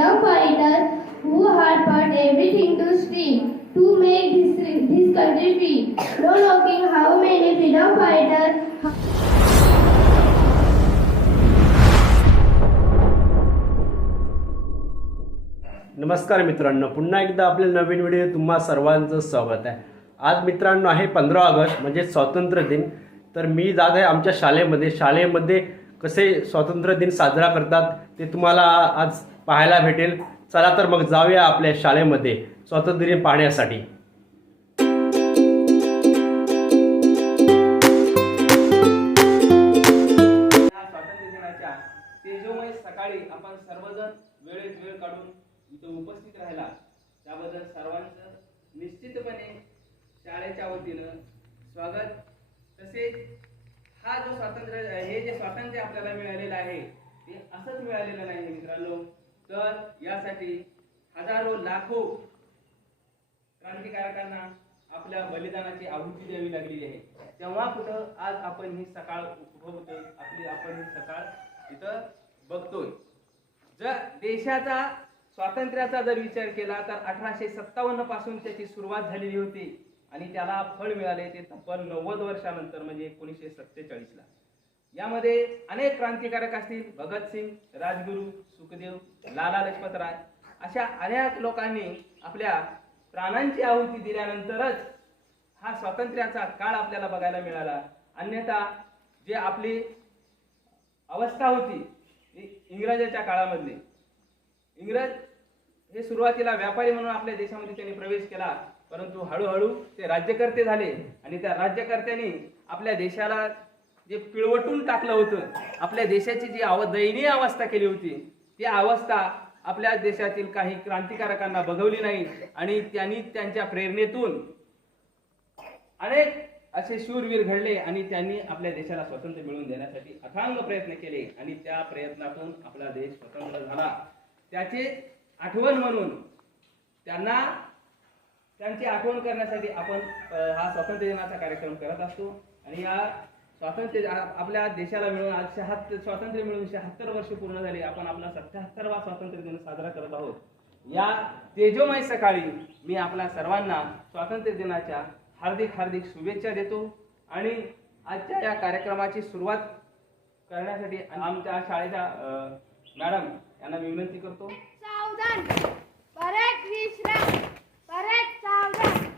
freedom fighters who had put everything to stake to make this country free. No knowing how many freedom fighters. नमस्कार मित्रांनो, पुन्हा एकदा आपल्या नवीन video तुम्हा सर्वांचं स्वागत आहे. आज मित्रांनो आहे 15 ऑगस्ट म्हणजे स्वातंत्र्य दिन. तर मी जात आहे आमच्या शाळेमध्ये कसे स्वातंत्र्य दिन साजरा करतात ते तुम्हाला आज पाहायला भेटेल. चला तर मग जाऊया आपल्या शाळेमध्ये स्वातंत्र्य दिन पाहण्यासाठी. स्वातंत्र्य दिनाच्या तेजोमय सकाळी आपण सर्वजण वेळेत वेळ काढून इथं उपस्थित राहिला त्याबद्दल सर्वांचं निश्चितपणे शाळेच्या वतीनं स्वागत. तसेच हा जो हे जे स्वातंत्र्य आपल्याला मिळालेलं आहे ते असंच मिळालेलं नाही मित्रांनो. तर यासाठी हजारो लाखो क्रांतिकारकांना आपल्या बलिदानाची आहुती द्यावी लागलेली आहे. तेव्हा कुठं आज आपण ही सकाळ उपभोगतोय, आपण ही सकाळ इथं बघतोय. जर देशाचा स्वातंत्र्याचा जर विचार केला तर 1857 पासून त्याची सुरुवात झालेली होती आणि त्याला फळ मिळाले ते तब्बल 90 वर्षानंतर म्हणजे 1947 ला. यामध्ये अनेक क्रांतिकारक असतील, भगतसिंग, राजगुरू, सुखदेव, लाला लजपत राय अशा अनेक लोकांनी आपल्या प्राणांची आहुती दिल्यानंतरच हा स्वातंत्र्याचा काळ आपल्याला बघायला मिळाला. अन्यथा जे आपली अवस्था होती इंग्रजाच्या काळामधली, इंग्रज हे सुरुवातीला व्यापारी म्हणून आपल्या देशामध्ये त्यांनी प्रवेश केला, परंतु हळूहळू ते राज्यकर्ते झाले आणि त्या राज्यकर्त्यांनी आपल्या देशाला जे पिळवटून टाकलं होतं, आपल्या देशाची जी दयनीय अवस्था केली होती ती अवस्था आपल्या देशातील काही क्रांतिकारकांना बघवली नाही आणि त्यांनी त्यांच्या प्रेरणेतून अनेक असे शूरवीर घडले आणि त्यांनी आपल्या देशाला स्वातंत्र्य मिळवून देण्यासाठी अथांग प्रयत्न केले आणि त्या प्रयत्नातून आपला देश स्वतंत्र झाला. त्याची आठवण म्हणून त्यांची आठवण करण्यासाठी आपण हा स्वातंत्र्य दिनाचा कार्यक्रम करत असतो. आणि या आपल्या देशाला मिळून आज स्वातंत्र्य मिळून 76 वर्ष पूर्ण झाली. आपण आपला 77वा स्वातंत्र्य दिन साजरा करत आहोत. या तेजोमय सकाळी मी आपल्या सर्वांना स्वातंत्र्य दिनाच्या हार्दिक शुभेच्छा देतो आणि आजच्या या कार्यक्रमाची सुरुवात करण्यासाठी आमच्या शाळेच्या मॅडम यांना मी विनंती करतो. सावधान, परत विश्राम, परत सावधान.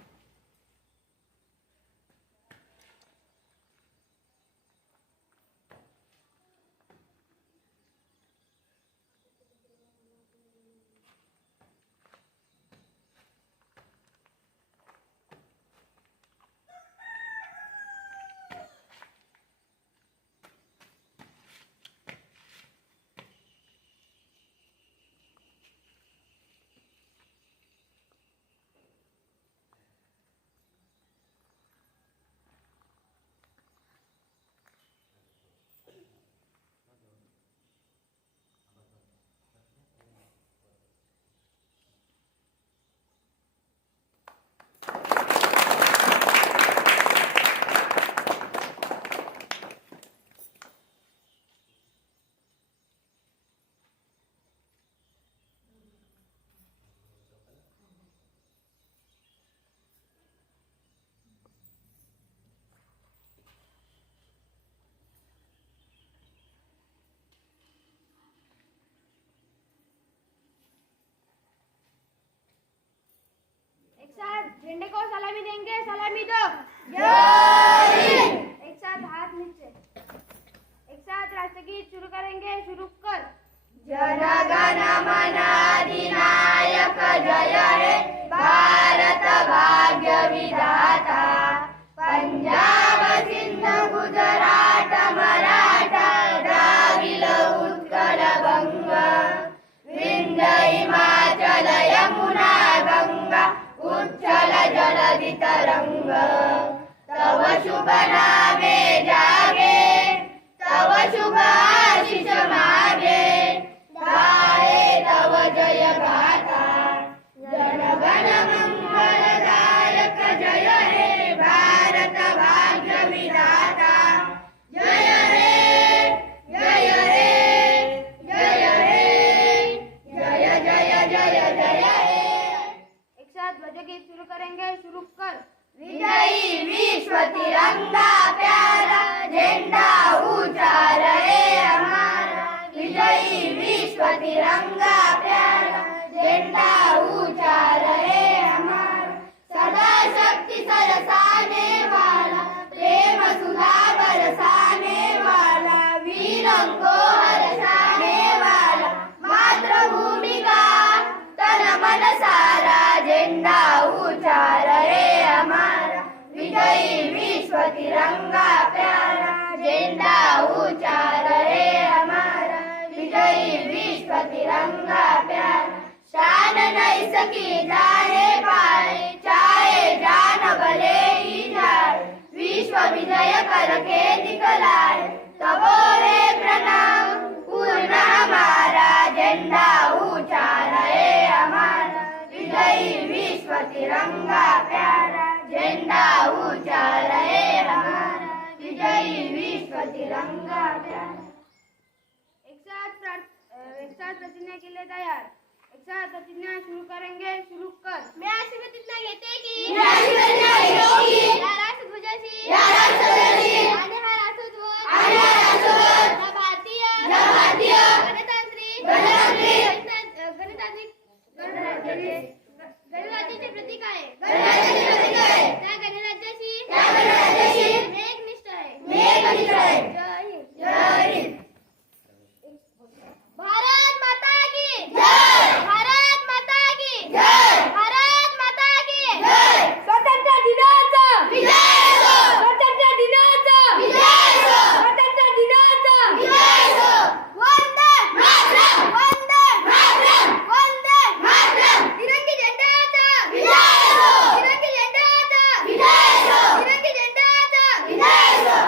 झंडे को सलामी देंगे, सलामी दो. जय हिंद. एक साथ हाथ नीचे, एक साथ राष्ट्रगीत शुरू करेंगे. शुरू कर. जनगण मन अधिनायक जय हे भारत भाग्य विधाता. पंजाब सिंध गुजरात मराठा द्राविड उत्कल बंग विंध्य हिमाचल यमुना गंगा उच्छल जलधि तरंग. तव शुभ नामे जागे, तव शुभ आशीष मागे. गाये तव जय गाथा. जनगण मंगलदायक जय हे भारत भाग्य विधाता. जय हे, जय हे, जय हे, जय जय सकी जाने पाए चाहे जान भले ही जाए विश्व विजय करके दिखलाए तबो रे प्रणाम पूर्ण हमारा झंडा ऊंचा रहे हमारा विजयी विश्व तिरंगा प्यारा झंडा ऊंचा रहे हमारा विजयी विश्व तिरंगा प्यारा। एक साथ प्रतिज्ञा के लिए तैयार। एक साथ प्रतिज्ञा शुरू करेंगे। शुरू कर। मैं ऐसी प्रतिज्ञा घेते की या राष्ट्रध्वजाची आणि हा राष्ट्रध्वज ना भारतीय गणतांत्रिक गणराज्याचे प्रतीक आहे। त्या गणराज्याची मी एकनिष्ठ आहे। जय हिंद। भारत माता की जय। भारत माता की जय। भारत माता की जय। स्वातंत्र्य दिनाचा विजय असो। स्वातंत्र्य दिनाचा विजय असो। स्वातंत्र्य दिनाचा विजय असो। वंदे मातरम। वंदे मातरम। वंदे मातरम। तिरंगी झेंड्याचा विजय असो। तिरंगी झेंड्याचा विजय असो। तिरंगी झेंड्याचा विजय असो।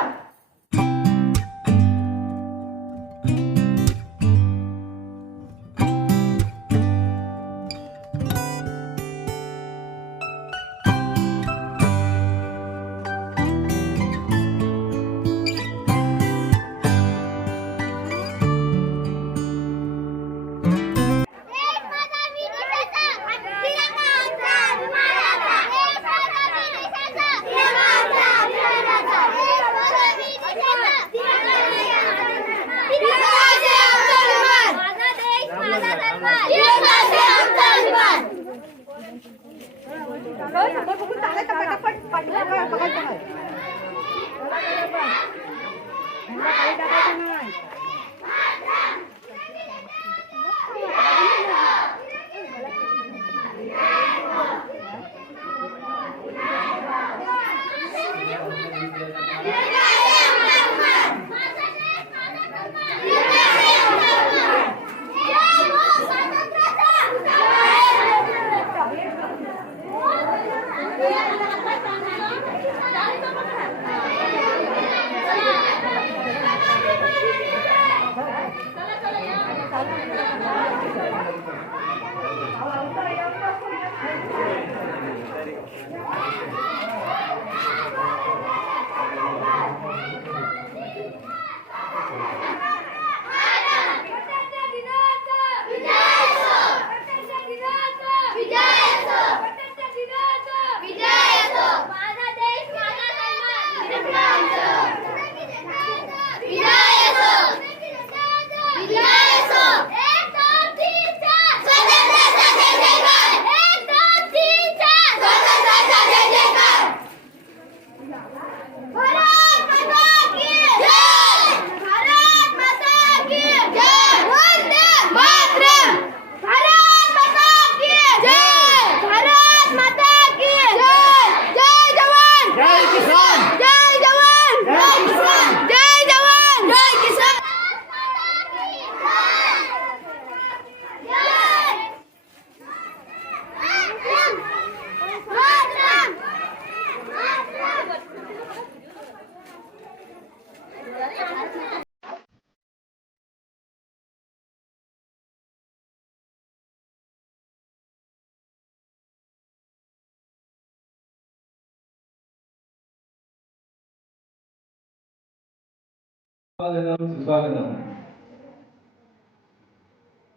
सुस्वागतम।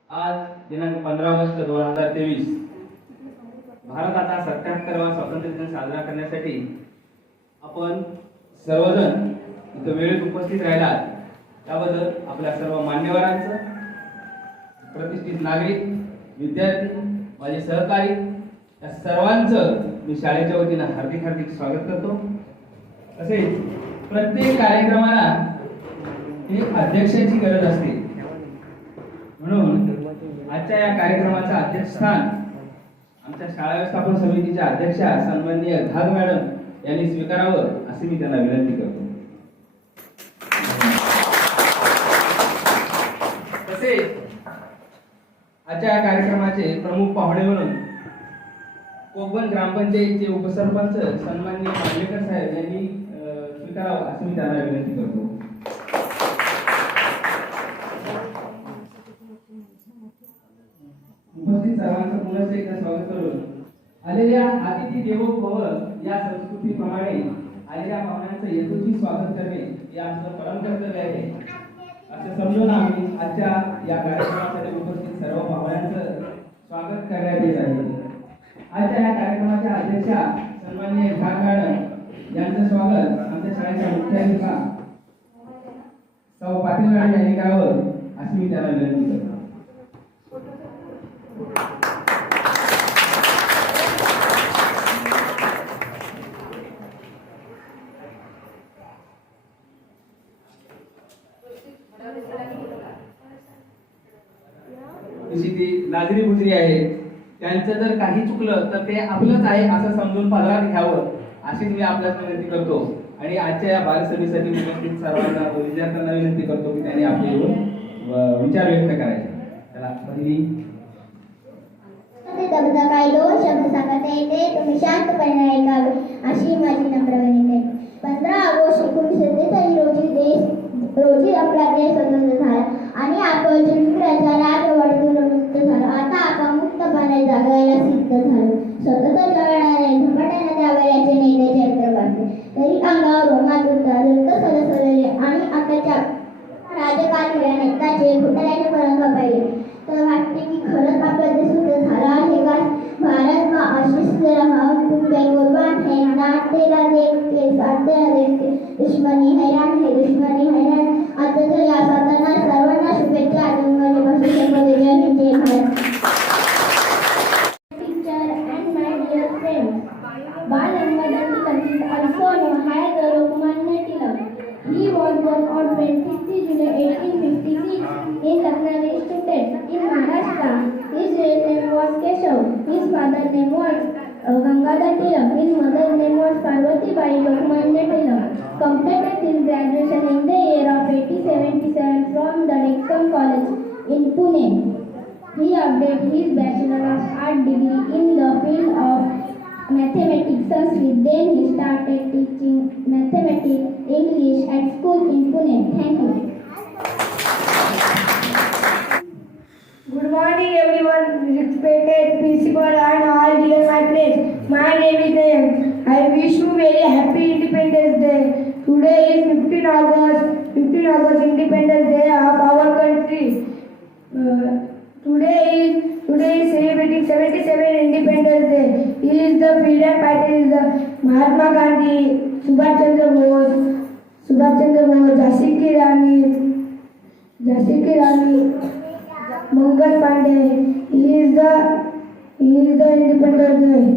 आज दिनांक 15 ऑगस्ट 2023 भारताचा 77वा स्वातंत्र्य दिन साजरा करण्यासाठी आपण सर्वजण इथं वेळेत उपस्थित राहिलात त्याबद्दल आपल्या सर्व मान्यवरांचं, प्रतिष्ठित नागरिक, विद्यार्थी, माझे सहकारी या सर्वांचं मी शाळेच्या वतीनं हार्दिक हार्दिक स्वागत करतो। तसेच प्रत्येक कार्यक्रमाला ही अध्यक्षाची गरज असते, म्हणून आजच्या या कार्यक्रमाचं अध्यक्षस्थान आमच्या शाळा व्यवस्थापन समितीच्या अध्यक्षा सन्माननीय घाग मॅडम यांनी स्वीकारावं असे मी त्यांना विनंती करतो। तसेच आजच्या या कार्यक्रमाचे प्रमुख पाहुणे म्हणून कोकण ग्रामपंचायतचे उपसरपंच सन्माननीय मांडलेकर साहेब यांनी स्वीकारावं असं मी त्यांना विनंती करतो. उपस्थित सर्वांचं पुनश्च एकदा स्वागत करून आलेल्या अतिथी देवो भव या संस्कृतीप्रमाणे आलेल्या पाहुण्यांचं यथोचित स्वागत करणे हे आमचं परम कर्तव्य आहे असं समजून आम्ही आजच्या या कार्यक्रमासाठी उपस्थित सर्व पाहुण्यांचं स्वागत करण्यात येत आहे. आजच्या या कार्यक्रमाच्या अध्यक्षा सन्माननीय विभाग मॅडम यांचं स्वागत आमच्या शाळेच्या मुख्याधिका सौ पाटील मॅडम यांनी करावं अशी मी त्यांना विनंती करतो. तशी ती लाजरी बुजरी आहे, त्यांचं जर काही चुकलं तर ते आपलंच आहे असं समजून पदरात घ्यावं अशी मी आपल्याला विनंती करतो. आणि आजच्या या बालसभेसाठी उपस्थित सर्वांना विद्यार्थ्यांना विनंती करतो की त्यांनी आपले येऊन विचार व्यक्त करायचे. चला पहिली काही दोन शब्द सांगता येते, तुम्ही शांतपणे ऐकावे अशी माझी नम्र विनंती आहे. 15 ऑगस्ट 1947 रोजी आपला देश स्वतंत्र झाला आणि आपण इंग्रजांच्या राजवटीतून मुक्त झालो. आता आपण मुक्तपणे जगायला सिद्ध झालो. स्वतंत्र चळवळीने झपाट्याने त्यावेळेचे नेते चरित्र पाडले तरी अंगावर रोमांच उठला. रक्त सलसलले आणि आताच्या राजकारणी नेत्याचे घोटाळ्याचे रंग पाहिले तर वाटते की खरंच आपला देश स्वतंत्र झाला आहे का. भारत मा आशीष हम तुम कुर्बान है, ना तेरा देख के साथ तेरा देख के दुश्मनी हैरान है, दुश्मनी हैरान. आताच्या या स्वातंत्र्य सर्वांना शुभेच्छा. आजूबाजू भाषा जय हिंद जय Bharat. Teacher and my dear friends, Bal Gangadhar Tilak is also known as Lokmanya Tilak. He was born on 23 July 1856 in Lucknow State in Maharashtra. His real name was Keshav. His father's name was Gangadhar Tilak. His mother's name was Parvatibai Lokmanya Tilak. Completed his graduation in the year of 1877 from the Deccan College in Pune. He obtained his Bachelor of Art degree in the field of mathematics Sanskrit. Then he started teaching mathematics English at school in Pune. Thank you. Good morning everyone, respected principal and all dear my friends. My name is Nayan. I wish you very happy Independence Day. Today is 15 August Independence Day of our country. Today is celebrating 77 Independence Day. He is the freedom fighter is the Mahatma Gandhi, Subhash Chandra Bose, Jhansi Ki Rani, Mangal Pandey. He is the Independence Day.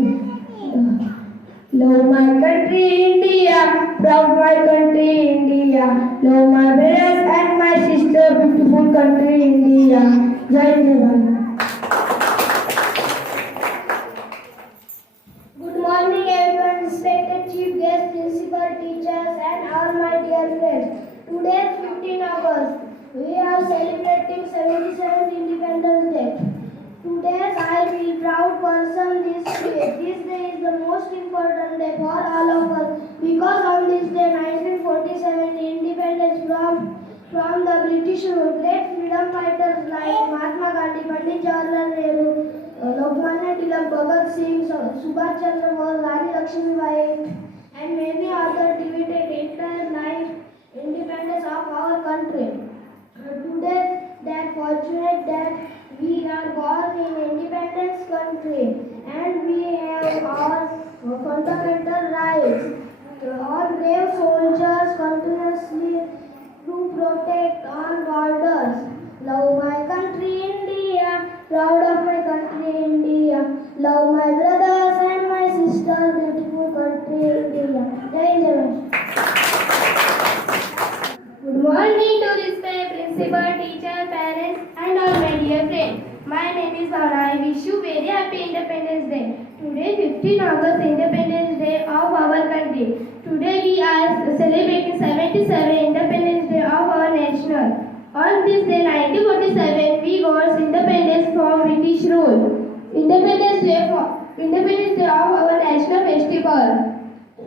Love my country India, proud my country India. Love my brothers and my sister, beautiful country India. Jai Jawan. Good morning everyone, respected chief guests, principal, teachers and all my dear friends. Today is 15 August. We are celebrating 77th Independence Day. Today I feel proud person this day. This day is the most important day for all of us because on this day 1947 independence from the British rule. Great freedom fighters like Mahatma Gandhi, Pandit Jawaharlal Nehru, Lokmanya Tilak, Bhagat Singh, Subhash Chandra Bose, Rani Lakshmibai and many others devoted entire life independence of our country. Today that fortunate that we are born in independence country and we have our fundamental rights. All brave soldiers continuously to protect our borders. Love my country India, proud of my country India. Love my brothers and my sisters, beautiful country India. Jai Jawan. Good morning to respect principal, teacher, parents and all my dear friends. My name is Bhavna. I wish you very happy Independence Day. Today 15 August Independence Day of our country. Today we are celebrating 77 Independence Day of our nation. On this day 1947 we got independence from which role? Independence Day of our national festival.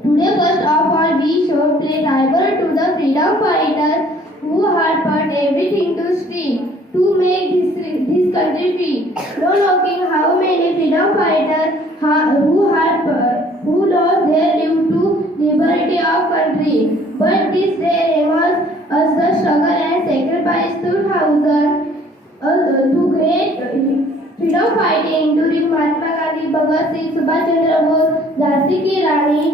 Today, first of all, we should pay tribute to the freedom fighters who had put everything to stake to make this country free. No knowing how many freedom fighters who lost their life to liberty of country. But this day reminds us the struggle and sacrifice to great freedom fighting during Mahatma Gandhi, Bhagat Singh, Subhash Chandra Bose, Jhansi Ki Rani.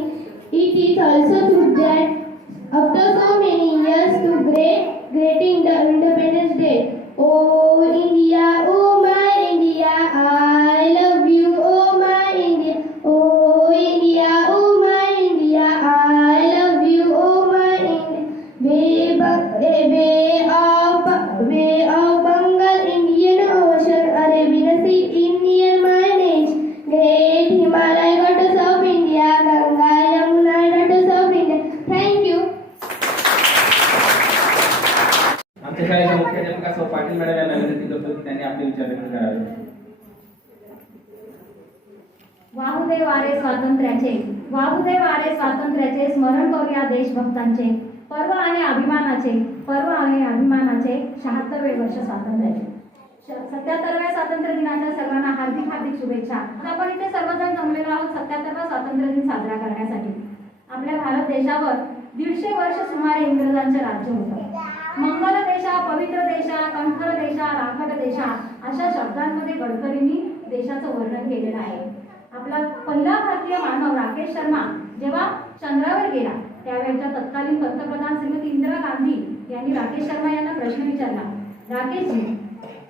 It is also true that after so many years to greeting the Independence Day. Oh India, oh my India, I love you, oh my India. Oh India, oh my India, I love you, oh my India. Bay of Bengal, Indian Ocean, Arabian Sea, Indian manage. Great Himalaya, Goddess of India, Ganga, Yamuna, Goddess of India. Thank you. आमच्या शाळेच्या मुख्याध्यापिका सौ Patil madam यांना विनंती करतो की त्यांनी आपले विचार व्यक्त करावे. वाहू दे वारे स्वातंत्र्याचे, वाहू दे वारे स्वातंत्र्याचे, स्मरण करूया देशभक्तांचे. पर्व आहे अभिमानाचे, पर्व आहे अभिमानाचे, 76वे वर्ष स्वातंत्र्याचे. 77व्या स्वातंत्र्य दिनाच्या सर्वांना हार्दिक हार्दिक शुभेच्छा. आपण इथे सर्वजण जमलेलो आहोत 77वा स्वातंत्र्य दिन साजरा करण्यासाठी. आपल्या भारत देशावर 150 वर्ष सुमारे इंग्रजांचे राज्य होतं. मंगल देशा, पवित्र देशा, कंठर देशा, राखट देशा अशा शब्दांमध्ये गडकरींनी देशाचं वर्णन केलेलं आहे. आपला पहिला भारतीय मानव राकेश शर्मा जेव्हा चंद्रावर गेला त्यावेळेच्या तत्कालीन पंतप्रधान श्रीमती इंदिरा गांधी यांनी राकेश शर्मा यांना प्रश्न विचारला, राकेशजी,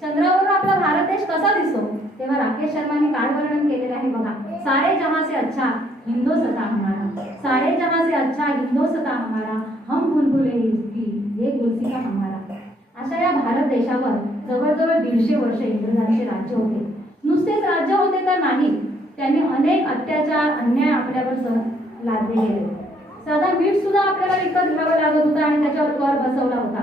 चंद्रावरून आपला भारत देश कसा दिसतो? तेव्हा राकेश शर्मांनी काय वर्णन केलेलं आहे बघा. सारे जहां से अच्छा हिंदुस्तान हमारा, सारे जहां से अच्छा हिंदुस्तान हमारा, हम बुलबुले इसकी ये गुलसिका हमारा. अशा या भारत देशावर जवळजवळ 150 वर्ष इंग्रजांचे राज्य होते. नुसतेच राज्य होते तर नाही, त्यांनी अनेक अत्याचार अन्याय आपल्यावर लादले गेले. साधा मीठ सुद्धा आपल्याला विकत घ्यावं लागत होता आणि त्याच्यावर कर बसवला होता.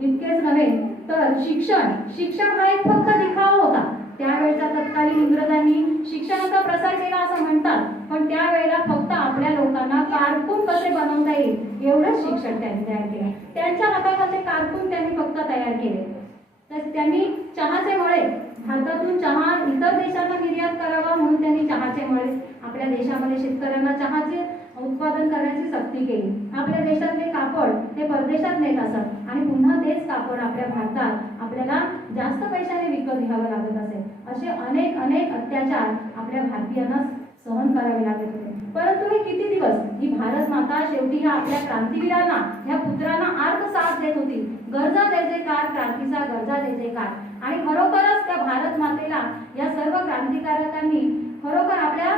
इतकेच नव्हे तर शिक्षण हा एक फक्त दिखावा होता. त्यावेळेचा तत्कालीन इंग्रजांनी शिक्षणाचा प्रसार केला असं म्हणतात, पण त्यावेळेला फक्त आपल्या लोकांना कारकून कसे बनवता येईल एवढंच शिक्षण त्यांनी तयार केले. त्यांच्या हाताखाली कारकून त्यांनी फक्त तयार केले. तर त्यांनी चहाचे मळे, भारतातून चहा इतर देशांना निर्यात करावा म्हणून त्यांनी चहाचे मळे आपल्या देशामध्ये शेतकऱ्यांना चहाचे उत्पादन करण्याची सक्ती केली. आपल्या देशातले कापड ते परदेशात नेत असत आणि पुन्हा तेच कापड आपल्या भारतात आपल्याला जास्त पैशाने विकत घ्यावं लागत असे. असे अनेक अत्याचार आपल्या भारतीयांना सहन करावे लागत होते. परंतु हे किती दिवस ही भारत माता शेवटी ह्या आपल्या क्रांतीवीरांना, ह्या पुत्रांना आर्थ साथ देत होती. गरजा जयजयकार, क्रांतीचा गरजा जयजयकार. आणि खरोखरच त्या भारत मातेला या सर्व क्रांतिकारकांनी खरोखर आपल्या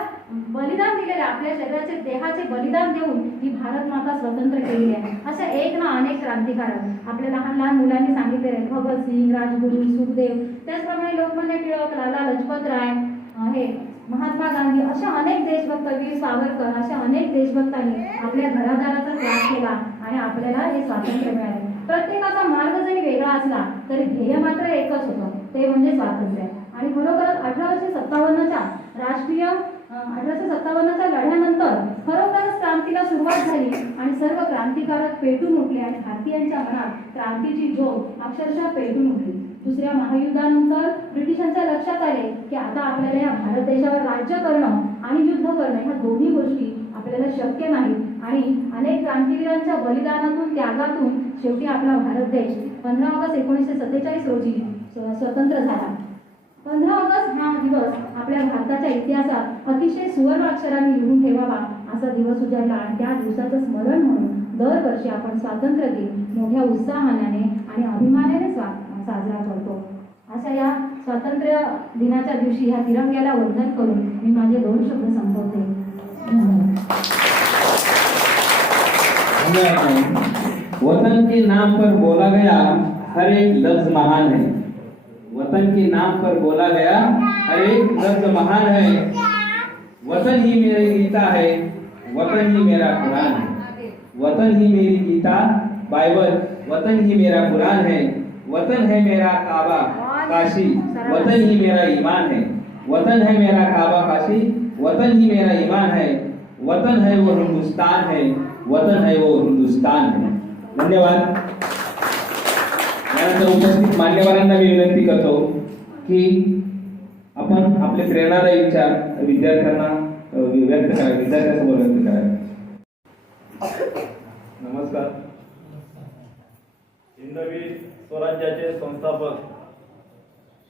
बलिदान दिलेले, आपल्या शरीराचे देहाचे बलिदान देऊन ही भारत माता स्वतंत्र केलेली आहे. असे एक ना अनेक क्रांतिकारक आपल्या लहान लहान मुलांनी सांगितले आहेत. भगतसिंग, राजगुरू, सुखदेव, त्याचप्रमाणे लोकमान्य टिळक, लाला लजपत राय, हे महात्मा गांधी, अशा अनेक देशभक्त, वीर सावरकर, अशा अनेक देशभक्तांनी आपल्या घरादाराचा त्याग केला आणि आपल्याला हे स्वातंत्र्य मिळाले. प्रत्येकाचा मार्ग जरी वेगळा असला तरी ध्येय मात्र एकच होतं, ते म्हणजे स्वातंत्र्य. आणि खरोखरच 1857च्या राष्ट्रीय 1857च्या लढ्यानंतर खरोखरच क्रांतीला सुरुवात झाली आणि सर्व क्रांतिकारक पेटून उठले आणि भारतीयांच्या मनात क्रांतीची ज्योत अक्षरशः पेटून उठली. दुसऱ्या महायुद्धानंतर ब्रिटिशांच्या लक्षात आले की आता आपल्याला या भारत देशावर राज्य करणं आणि युद्ध करणं ह्या दोन्ही गोष्टी आपल्याला शक्य नाही. आणि अनेक क्रांतिवीरांच्या बलिदानातून, त्यागातून शेवटी आपला भारत देश 15 ऑगस्ट 1947 रोजी स्वतंत्र झाला. 15 ऑगस्ट हा दिवस आपल्या भारताच्या इतिहासात अतिशय सुवर्ण अक्षरांनी लिहून ठेवावा असा दिवस उजाडला आणि त्या दिवसाचं स्मरण म्हणून दरवर्षी आपण स्वातंत्र्य दिन मोठ्या उत्साहाने आणि अभिमानाने साजरा करतो. अशा या स्वातंत्र्य दिनाच्या दिवशी ह्या तिरंग्याला वंदन करून मी माझे 2 शब्द संपवते. वतन के नाम पर बोला गया हर एक लफ्ज महान है. वतन के नाम पर बोला गया हर एक लफ्ज महान है. वतन ही मेरी गीता है, वतन ही मेरा कुरान है. वतन ही मेरी गीता बाइबल, वतन ही मेरा कुरान है. वतन है मेरा काबा काशी, वतन ही मेरा ईमान है, वतन है मेरा काबा काशी, वतन ही मेरा ईमान है, वतन है वो हिंदुस्तान है, वतन है वो हिंदुस्तान है. धन्यवाद. यानंतर उपस्थित मान्यवरांना मी विनंती करतो की आपण आपले प्रेरणादायी विचार विद्यार्थ्यांना व्यक्त करावे, विद्यार्थ्यांसमोर व्यक्त करावे. नमस्कार. हिंदवी स्वराज्याचे संस्थापक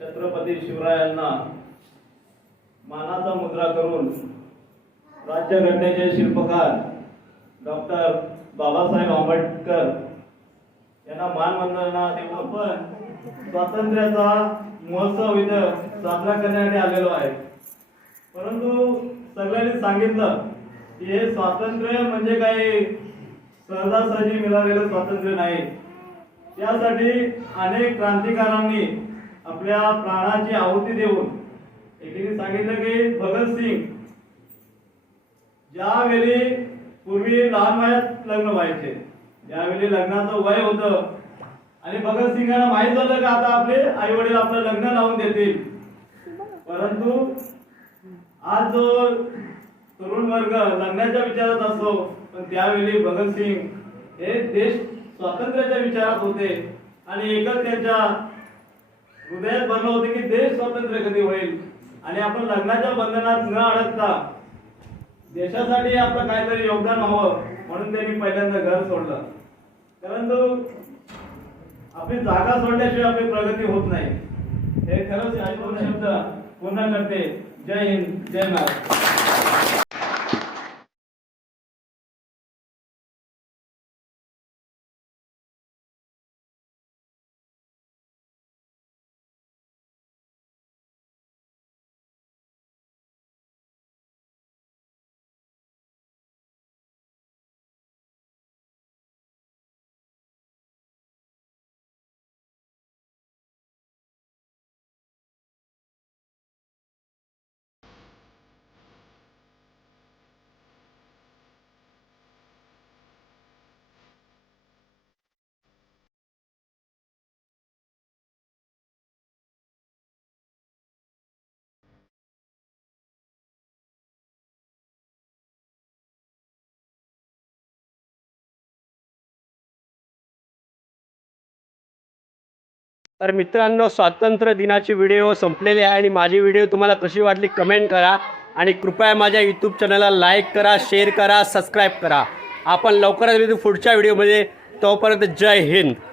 छत्रपती शिवरायांना मानाचा मुद्रा करून राज्यघटनेचे शिल्पकार डॉक्टर बाबासाहेब आंबेडकर यांना मानवंदना देऊन आपण स्वातंत्र्याचा महोत्सव इथं साजरा करण्यासाठी आलेलो आहे. परंतु सगळ्यांनी सांगितलं की हे स्वातंत्र्य म्हणजे काही सहजासहजी मिळालेलं स्वातंत्र्य नाही. त्यासाठी अनेक क्रांतिकारांनी आपल्या प्राणाची आहुती देऊन एकीने सांगितलं की भगतसिंग ज्यावेळी पूर्वी लहान वयात लग्न व्हायचे, ज्यावेळी लग्नाचं वय होतं आणि भगतसिंगांना माहीत झालं की आता आपले आई वडील आपलं लग्न लावून देतील, परंतु आज जो तरुण वर्ग लग्नाच्या विचारात असतो, पण त्यावेळी भगतसिंग हे देश स्वातंत्र्याच्या विचारात होते आणि एकच त्यांच्या हृदयात भरलं होते की देश स्वतंत्र कधी होईल आणि आपण लग्नाच्या बंधनात न अडकता देशासाठी आपलं काहीतरी योगदान व्हावं म्हणून त्यांनी पहिल्यांदा घर सोडलं. परंतु आपली जागा सोडल्याशिवाय आपली प्रगती होत नाही. हे खरंच ऐकून शब्द पूर्ण करते. जय हिंद, जय महाराष्ट्र. तर मित्रांनो, स्वातंत्र्य दिनाची व्हिडिओ संपलेली आहे आणि माझी व्हिडिओ तुम्हाला कशी वाटली कमेंट करा आणि कृपया माझ्या यूट्यूब चॅनलला लाईक करा, शेअर करा, सबस्क्राईब करा. आपण लवकरच भेटू पुढच्या व्हिडिओमध्ये. तोपर्यंत जय हिंद.